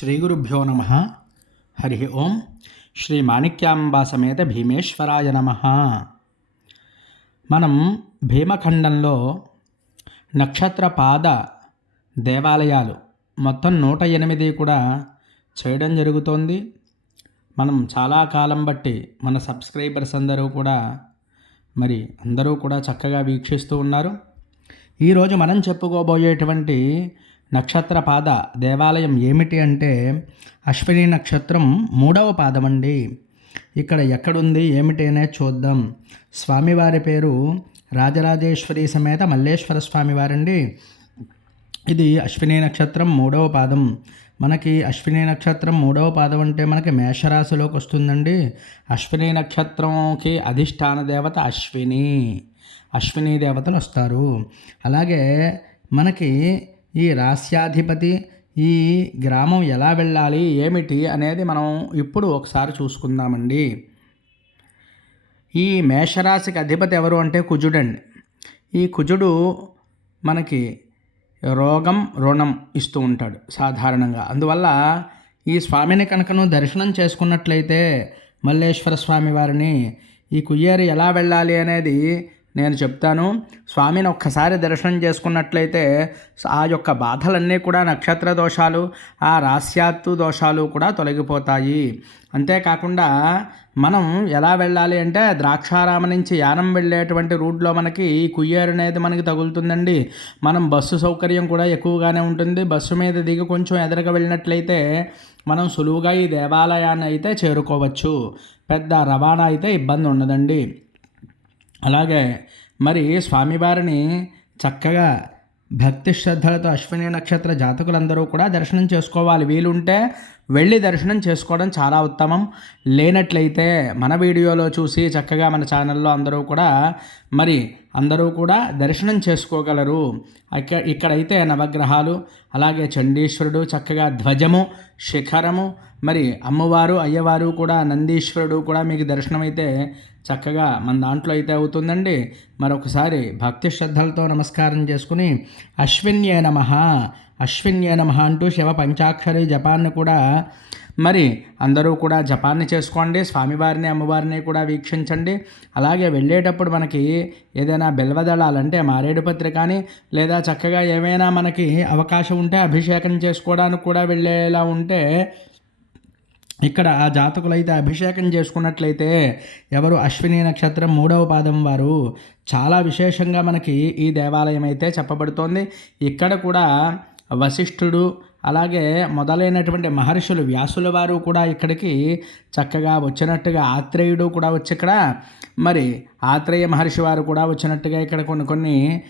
శ్రీ గురుభ్యో నమ హరి ఓం శ్రీ మాణిక్యాంబా సమేత భీమేశ్వరాయ నమ మనం భీమఖండంలో నక్షత్ర పాద దేవాలయాలు మొత్తం నూట ఎనిమిది కూడా చేయడం జరుగుతోంది. మనం చాలా కాలం బట్టి మన సబ్స్క్రైబర్స్ అందరూ కూడా మరి అందరూ కూడా చక్కగా వీక్షిస్తూ ఉన్నారు. ఈరోజు మనం చెప్పుకోబోయేటువంటి నక్షత్ర పాద దేవాలయం ఏమిటి అంటే అశ్విని నక్షత్రం మూడవ పాదం అండి ఇక్కడ ఎక్కడుంది ఏమిటి అనే చూద్దాం. స్వామివారి పేరు రాజరాజేశ్వరి సమేత మల్లేశ్వర స్వామివారండి. ఇది అశ్విని నక్షత్రం మూడవ పాదం. మనకి అశ్విని నక్షత్రం మూడవ పాదం అంటే మనకి మేషరాశిలోకి వస్తుందండి. అశ్విని నక్షత్రంకి అధిష్టాన దేవత అశ్విని. అశ్విని దేవతలు వస్తారు. అలాగే మనకి ఈ రాస్యాధిపతి ఈ గ్రామం ఎలా వెళ్ళాలి ఏమిటి అనేది మనం ఇప్పుడు ఒకసారి చూసుకుందామండి. ఈ మేషరాశికి అధిపతి ఎవరు అంటే కుజుడండి ఈ కుజుడు మనకి రోగం రుణం ఇస్తూ ఉంటాడు సాధారణంగా. అందువల్ల ఈ స్వామిని కనుకను దర్శనం చేసుకున్నట్లయితే మల్లేశ్వర స్వామి వారిని ఈ కుయ్యేరు ఎలా వెళ్ళాలి అనేది నేను చెప్తాను. స్వామిని ఒక్కసారి దర్శనం చేసుకున్నట్లయితే ఆ యొక్క బాధలన్నీ కూడా నక్షత్ర దోషాలు ఆ రాస్యాత్తు దోషాలు కూడా తొలగిపోతాయి. అంతేకాకుండా మనం ఎలా వెళ్ళాలి అంటే ద్రాక్షారామ నుంచి యానం వెళ్ళేటువంటి రూట్లో మనకి కుయ్యేరు అనేది మనకి తగులుతుందండి. మనం బస్సు సౌకర్యం కూడా ఎక్కువగానే ఉంటుంది. బస్సు మీద దిగి కొంచెం ఎదురుగా వెళ్ళినట్లయితే మనం సులువుగా ఈ దేవాలయాన్ని అయితే చేరుకోవచ్చు. పెద్ద రవాణా అయితే ఇబ్బంది ఉండదండి. అలాగే మరి స్వామివారిని చక్కగా భక్తి శ్రద్ధలతో అశ్విని నక్షత్ర జాతకులందరూ కూడా దర్శనం చేసుకోవాలి. వీలుంటే వెళ్ళి దర్శనం చేసుకోవడం చాలా ఉత్తమం. లేనట్లయితే మన వీడియోలో చూసి చక్కగా మన ఛానల్లో అందరూ కూడా మరి అందరూ కూడా దర్శనం చేసుకోగలరు. ఇక్కడ ఇక్కడైతే నవగ్రహాలు అలాగే చండీశ్వరుడు చక్కగా ధ్వజము శిఖరము మరి అమ్మవారు అయ్యవారు కూడా నందీశ్వరుడు కూడా మీకు దర్శనం అయితే చక్కగా మన దాంట్లో అయితే అవుతుందండి. మరొకసారి భక్తి శ్రద్ధలతో నమస్కారం చేసుకుని అశ్విన్యే నమ. అశ్విన్యే నమ అంటూ శివ పంచాక్షరి జపాన్ని కూడా మరి అందరూ కూడా జపాన్ని చేసుకోండి స్వామివారిని అమ్మవారిని కూడా వీక్షించండి. అలాగే వెళ్ళేటప్పుడు మనకి ఏదైనా బెల్వదళాలంటే మారేడుపత్రి కానీ లేదా చక్కగా ఏమైనా మనకి అవకాశం ఉంటే అభిషేకం చేసుకోవడానికి కూడా వెళ్ళేలా ఉంటే ఇక్కడ ఆ జాతకులైతే అభిషేకం చేసుకున్నట్లయితే ఎవరు అశ్విని నక్షత్రం మూడవ పాదం వారు చాలా విశేషంగా మనకి ఈ దేవాలయం అయితే చెప్పబడుతోంది. ఇక్కడ కూడా వశిష్ఠుడు అలాగే మొదలైనటువంటి మహర్షులు వ్యాసుల వారు కూడా ఇక్కడికి చక్కగా వచ్చినట్టుగా ఆత్రేయుడు కూడా వచ్చి ఇక్కడ మరి ఆత్రేయ మహర్షి వారు కూడా వచ్చినట్టుగా ఇక్కడ కొన్ని కొన్ని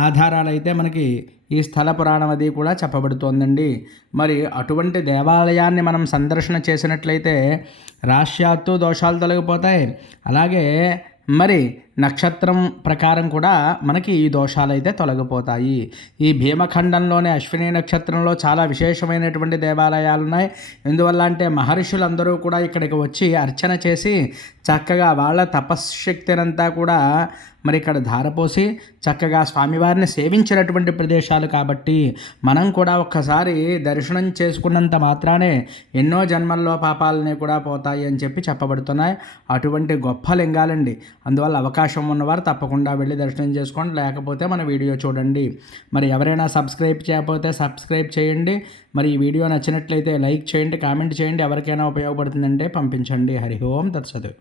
ఆధారాలు అయితే మనకి ఈ స్థల పురాణం అది కూడా చెప్పబడుతోందండి. మరి అటువంటి దేవాలయాన్ని మనం సందర్శన చేసినట్లయితే రాష్యాత్తు దోషాలు తొలగిపోతాయి. అలాగే మరి నక్షత్రం ప్రకారం కూడా మనకి ఈ దోషాలు అయితే తొలగిపోతాయి. ఈ భీమఖండంలోని అశ్విని నక్షత్రంలో చాలా విశేషమైనటువంటి దేవాలయాలు ఉన్నాయి. ఎందువల్ల అంటే మహర్షులందరూ కూడా ఇక్కడికి వచ్చి అర్చన చేసి చక్కగా వాళ్ళ తపశ్శక్తినంతా కూడా మరి ఇక్కడ ధారపోసి చక్కగా స్వామివారిని సేవించినటువంటి ప్రదేశాలు కాబట్టి మనం కూడా ఒక్కసారి దర్శనం చేసుకున్నంత మాత్రానే ఎన్నో జన్మల్లో పాపాలని కూడా పోతాయి అని చెప్పి చెప్పబడుతున్నాయి. అటువంటి గొప్ప లింగాలండి. అందువల్ల అవకాశం ఉన్నవారు తప్పకుండా వెళ్ళి దర్శనం చేసుకోండి. లేకపోతే మన వీడియో చూడండి. మరి ఎవరైనా సబ్స్క్రైబ్ చేయకపోతే సబ్స్క్రైబ్ చేయండి. మరి ఈ వీడియో నచ్చినట్లయితే లైక్ చేయండి కామెంట్ చేయండి. ఎవరికైనా ఉపయోగపడుతుందంటే పంపించండి. హరి ఓం తత్సదు